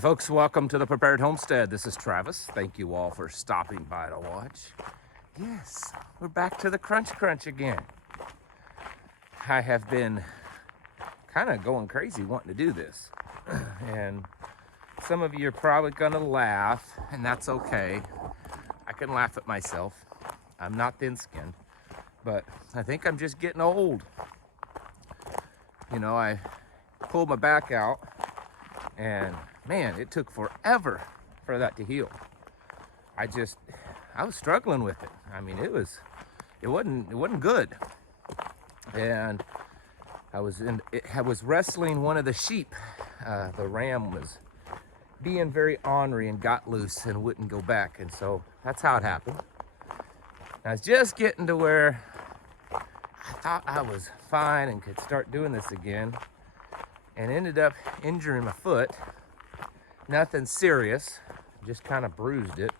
Hi folks, welcome to the Prepared Homestead. This is Travis. Thank you all for stopping by to watch. Yes, we're back to the crunch again. I have been kind of going crazy wanting to do this. And some of you are probably gonna laugh, and that's okay. I can laugh at myself. I'm not thin-skinned, but I think I'm just getting old. You know, I pulled my back out, and man, it took forever for that to heal. I was struggling with it. I mean, it wasn't good. And I was wrestling one of the sheep. The ram was being very ornery and got loose and wouldn't go back. And so that's how it happened. I was just getting to where I thought I was fine and could start doing this again, and ended up injuring my foot. Nothing serious, just kind of bruised it.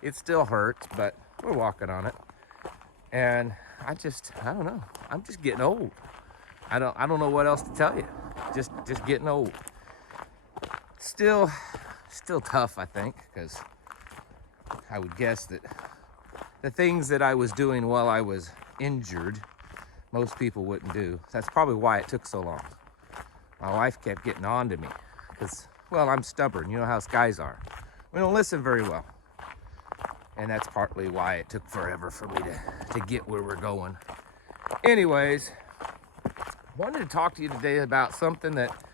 It still hurts, but we're walking on it. And I don't know. I'm just getting old. I don't know what else to tell you. Just getting old. Still tough, I think, because I would guess that the things that I was doing while I was injured, most people wouldn't do. That's probably why it took so long. My wife kept getting on to me because, well, I'm stubborn. You know how us guys are. We don't listen very well. And that's partly why it took forever for me to get where we're going. Anyways, I wanted to talk to you today about something that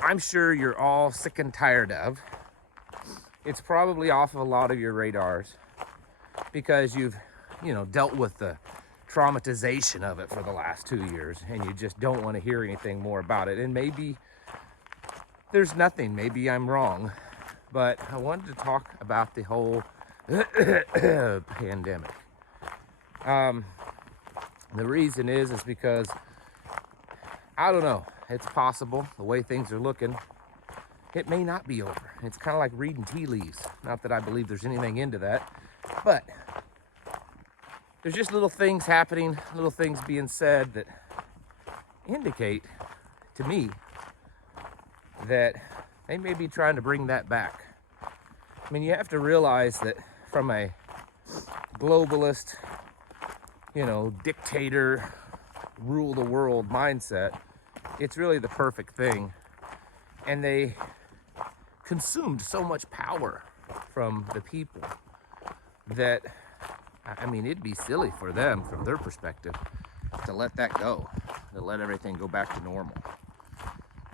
I'm sure you're all sick and tired of. It's probably off of a lot of your radars because you've, dealt with the traumatization of it for the last 2 years, and you just don't want to hear anything more about it. And maybe there's nothing, maybe I'm wrong, but I wanted to talk about the whole pandemic. The reason is because I don't know, it's possible the way things are looking, it may not be over. It's kind of like reading tea leaves. Not that I believe there's anything into that, but there's just little things happening, little things being said that indicate to me that they may be trying to bring that back. I mean, you have to realize that from a globalist, dictator, rule the world mindset, it's really the perfect thing. And they consumed so much power from the people that, I mean, it'd be silly for them, from their perspective, to let that go, to let everything go back to normal.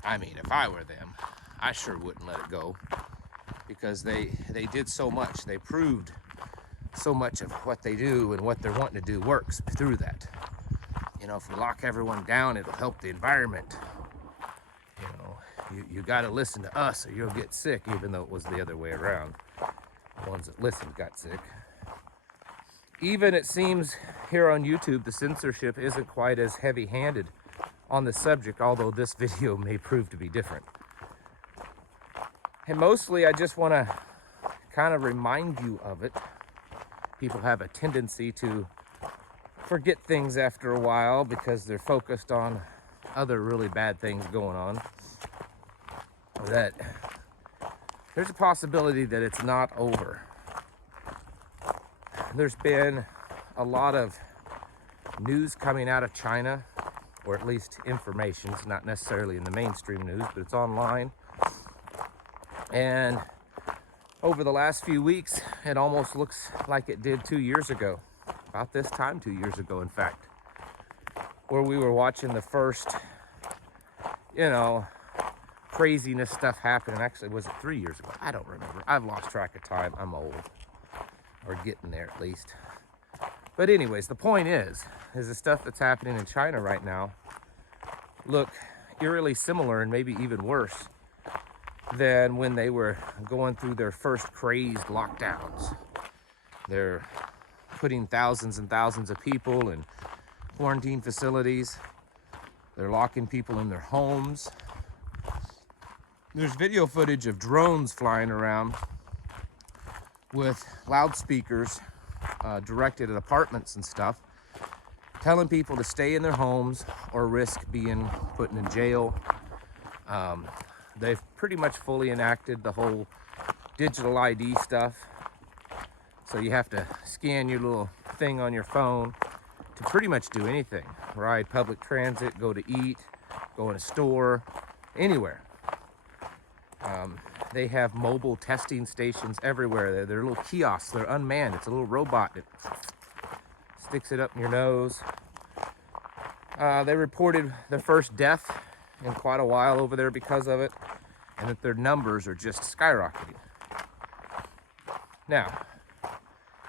I mean, if I were them, I sure wouldn't let it go, because they did so much. They proved so much of what they do and what they're wanting to do works through that. If we lock everyone down, it'll help the environment. You got to listen to us or you'll get sick, even though it was the other way around. The ones that listened got sick. Even it seems here on YouTube, the censorship isn't quite as heavy-handed on the subject, although this video may prove to be different. And mostly I just want to kind of remind you of it. People have a tendency to forget things after a while because they're focused on other really bad things going on. That there's a possibility that it's not over. There's been a lot of news coming out of China, or at least information. It's not necessarily in the mainstream news, but it's online. And over the last few weeks, it almost looks like it did 2 years ago. About this time 2 years ago, in fact, where we were watching the first, craziness stuff happen. Actually, was it 3 years ago? I don't remember. I've lost track of time. I'm old, or getting there at least. But anyways, the point is the stuff that's happening in China right now look eerily similar, and maybe even worse than when they were going through their first crazed lockdowns. They're putting thousands and thousands of people in quarantine facilities. They're locking people in their homes. There's video footage of drones flying around with loudspeakers directed at apartments and stuff, telling people to stay in their homes or risk being put in jail. they've pretty much fully enacted the whole digital ID stuff. So you have to scan your little thing on your phone to pretty much do anything. Ride public transit, go to eat, go in a store, anywhere. They have mobile testing stations everywhere. They're little kiosks. They're unmanned. It's a little robot that sticks it up in your nose. They reported their first death in quite a while over there because of it, and that their numbers are just skyrocketing. Now,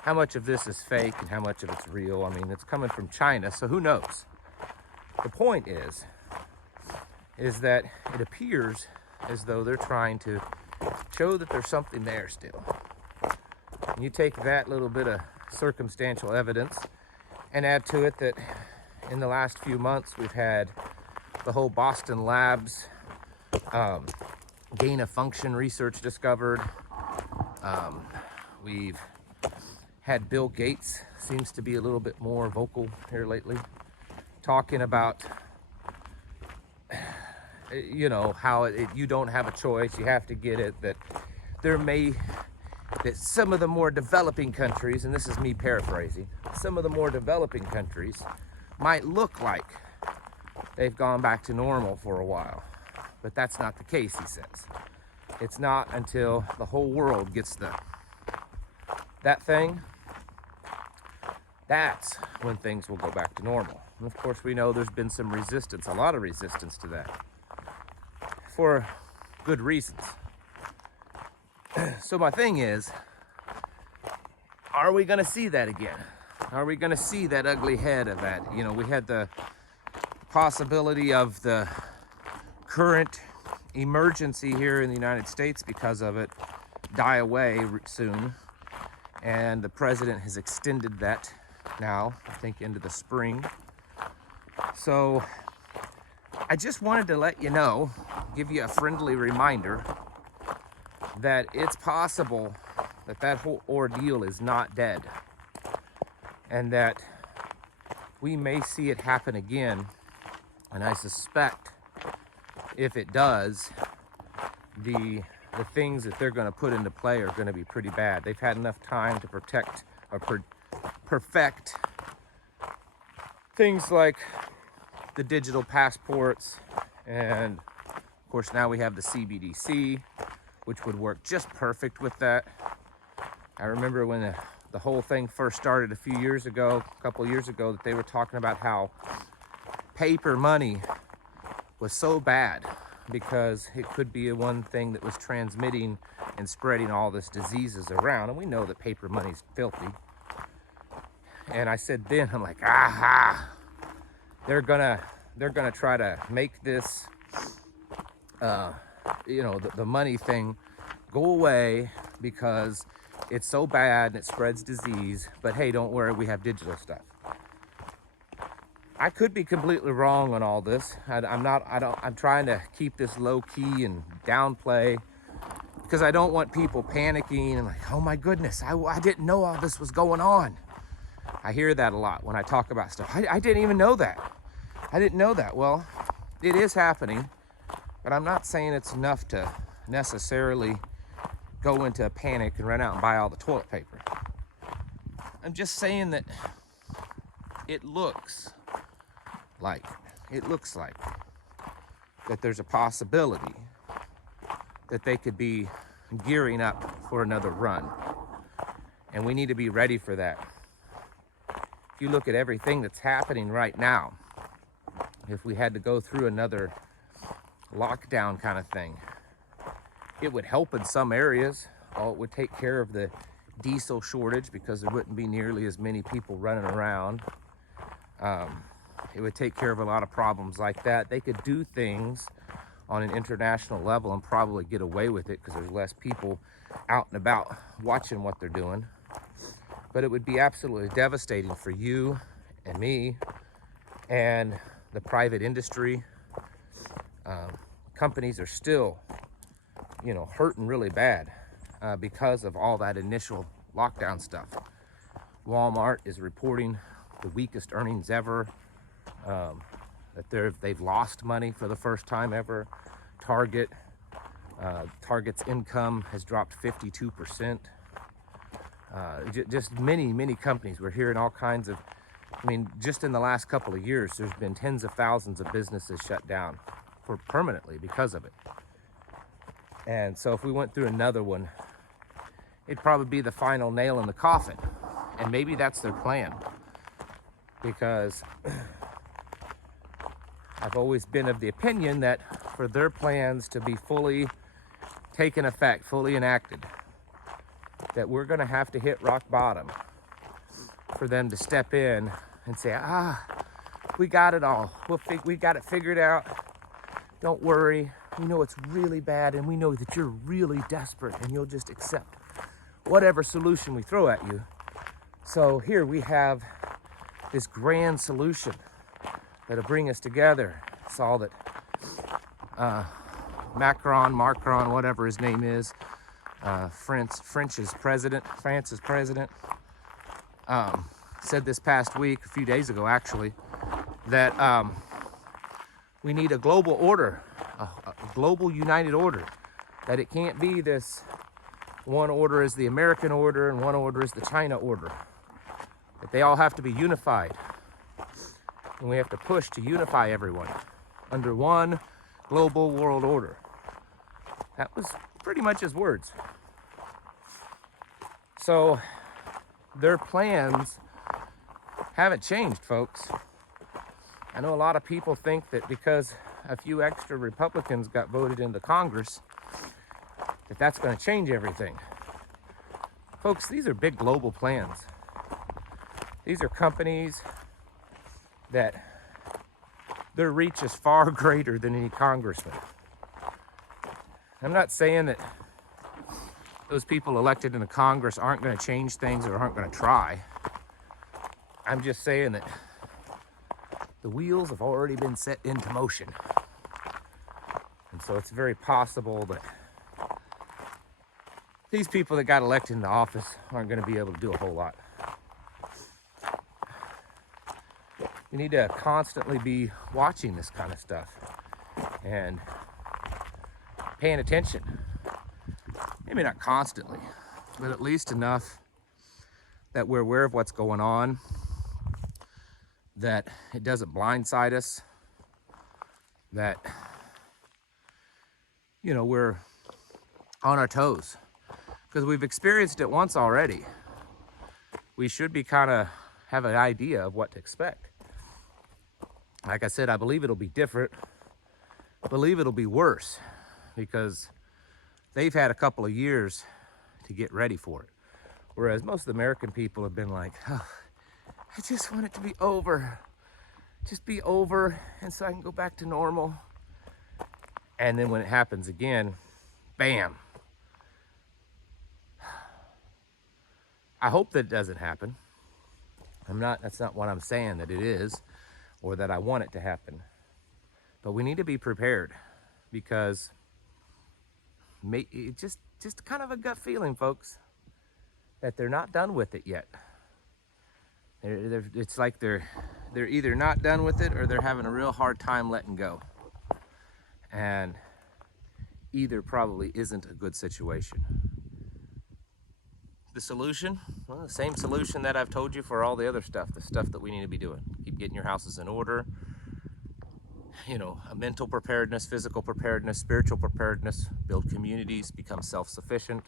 how much of this is fake and how much of it's real? I mean, it's coming from China, so who knows? The point is that it appears as though they're trying to show that there's something there still. And you take that little bit of circumstantial evidence and add to it that in the last few months we've had the whole Boston Labs gain of function research discovered. We've had Bill Gates, seems to be a little bit more vocal here lately, talking about how you don't have a choice, you have to get it, that some of the more developing countries, and this is me paraphrasing, some of the more developing countries might look like they've gone back to normal for a while, but that's not the case, he says. It's not until the whole world gets that thing, that's when things will go back to normal. And of course we know there's been some resistance, a lot of resistance to that, for good reasons. So my thing is, are we gonna see that again? Are we gonna see that ugly head of that? You know, we had the possibility of the current emergency here in the United States because of it die away soon. And the president has extended that now, I think, into the spring. So I just wanted to let you know, give you a friendly reminder that it's possible that that whole ordeal is not dead, and that we may see it happen again. And I suspect if it does, the things that they're going to put into play are going to be pretty bad. They've had enough time to protect or perfect things like the digital passports, and of course now we have the CBDC, which would work just perfect with that. I remember when the whole thing first started a couple years ago, that they were talking about how paper money was so bad because it could be one thing that was transmitting and spreading all this diseases around. And we know that paper money's filthy. And I said then, I'm like, aha, they're gonna try to make this, the money thing go away because it's so bad and it spreads disease. But hey, don't worry, we have digital stuff. I could be completely wrong on all this. I'm trying to keep this low key and downplay, because I don't want people panicking and like, oh my goodness, I didn't know all this was going on. I hear that a lot when I talk about stuff. I didn't even know that. I didn't know that. Well, it is happening, but I'm not saying it's enough to necessarily go into a panic and run out and buy all the toilet paper. I'm just saying that it looks like that there's a possibility that they could be gearing up for another run, and we need to be ready for that. If you look at everything that's happening right now, if we had to go through another lockdown kind of thing, it would help in some areas. It would take care of the diesel shortage because there wouldn't be nearly as many people running around. It would take care of a lot of problems like that. They could do things on an international level and probably get away with it because there's less people out and about watching what they're doing. But it would be absolutely devastating for you and me and the private industry. Companies are still, hurting really bad because of all that initial lockdown stuff. Walmart is reporting the weakest earnings ever, that they've lost money for the first time ever. Target, Target's income has dropped 52%. Just many companies. We're hearing all kinds of, I mean, just in the last couple of years, there's been tens of thousands of businesses shut down permanently because of it. And so if we went through another one, it'd probably be the final nail in the coffin. And maybe that's their plan, because I've always been of the opinion that for their plans to be fully taken effect, fully enacted, that we're going to have to hit rock bottom for them to step in and say, we got it all. We got it figured out. Don't worry. We know it's really bad, and we know that you're really desperate, and you'll just accept whatever solution we throw at you. So here we have this grand solution that'll bring us together. Saw that Macron, whatever his name is, France's president, said this past week, a few days ago actually, that we need a global order, a global united order, that it can't be this one order is the American order and one order is the China order, that they all have to be unified, and we have to push to unify everyone under one global world order. That was pretty much his words. So their plans haven't changed, folks. I know a lot of people think that because a few extra Republicans got voted into Congress, that that's going to change everything. Folks, these are big global plans. These are companies that their reach is far greater than any congressman. I'm not saying that those people elected into Congress aren't going to change things or aren't going to try. I'm just saying that the wheels have already been set into motion. And so it's very possible that these people that got elected into office aren't going to be able to do a whole lot. We need to constantly be watching this kind of stuff and paying attention. Maybe not constantly, but at least enough that we're aware of what's going on, that it doesn't blindside us, that, you know, we're on our toes, because we've experienced it once already. We should be kind of have an idea of what to expect. Like I said, I believe it'll be different. I believe it'll be worse, because they've had a couple of years to get ready for it. Whereas most of the American people have been like, oh, I just want it to be over. Just be over, and so I can go back to normal. And then when it happens again, bam. I hope that it doesn't happen. That's not what I'm saying that it is, or that I want it to happen. But we need to be prepared, because it just kind of a gut feeling, folks, that they're not done with it yet. It's like they're either not done with it, or they're having a real hard time letting go. And either probably isn't a good situation. The solution? Well, the same solution that I've told you for all the other stuff, the stuff that we need to be doing. Keep getting your houses in order. You know, a mental preparedness, physical preparedness, spiritual preparedness, build communities, become self-sufficient.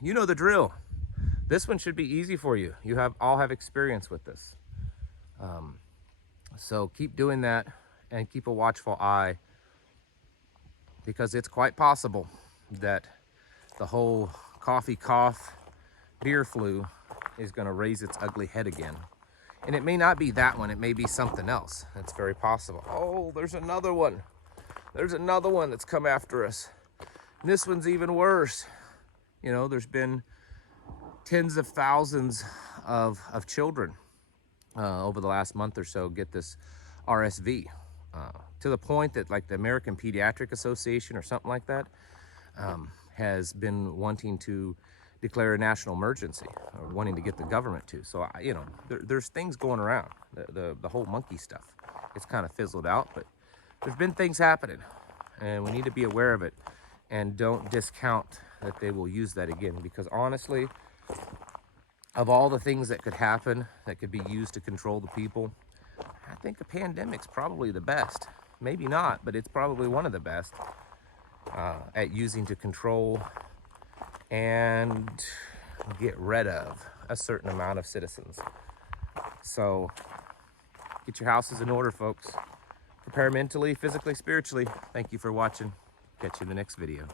You know the drill. This one should be easy for you. You all have experience with this. So keep doing that and keep a watchful eye, because it's quite possible that the whole coffee cough, beer flu is going to raise its ugly head again. And it may not be that one, it may be something else. It's very possible. Oh, there's another one. There's another one that's come after us. And this one's even worse. You know, there's been tens of thousands of children over the last month or so get this RSV, to the point that, like, the American Pediatric Association or something like that has been wanting to declare a national emergency, or wanting to get the government to. So, you know, there's things going around. The whole monkey stuff, it's kind of fizzled out, but there's been things happening, and we need to be aware of it. and don't discount that they will use that again, because honestly, of all the things that could happen that could be used to control the people, I think a pandemic's probably the best. Maybe not, but it's probably one of the best at using to control and get rid of a certain amount of citizens. So get your houses in order, folks. Prepare mentally, physically, spiritually. Thank you for watching. Catch you in the next video.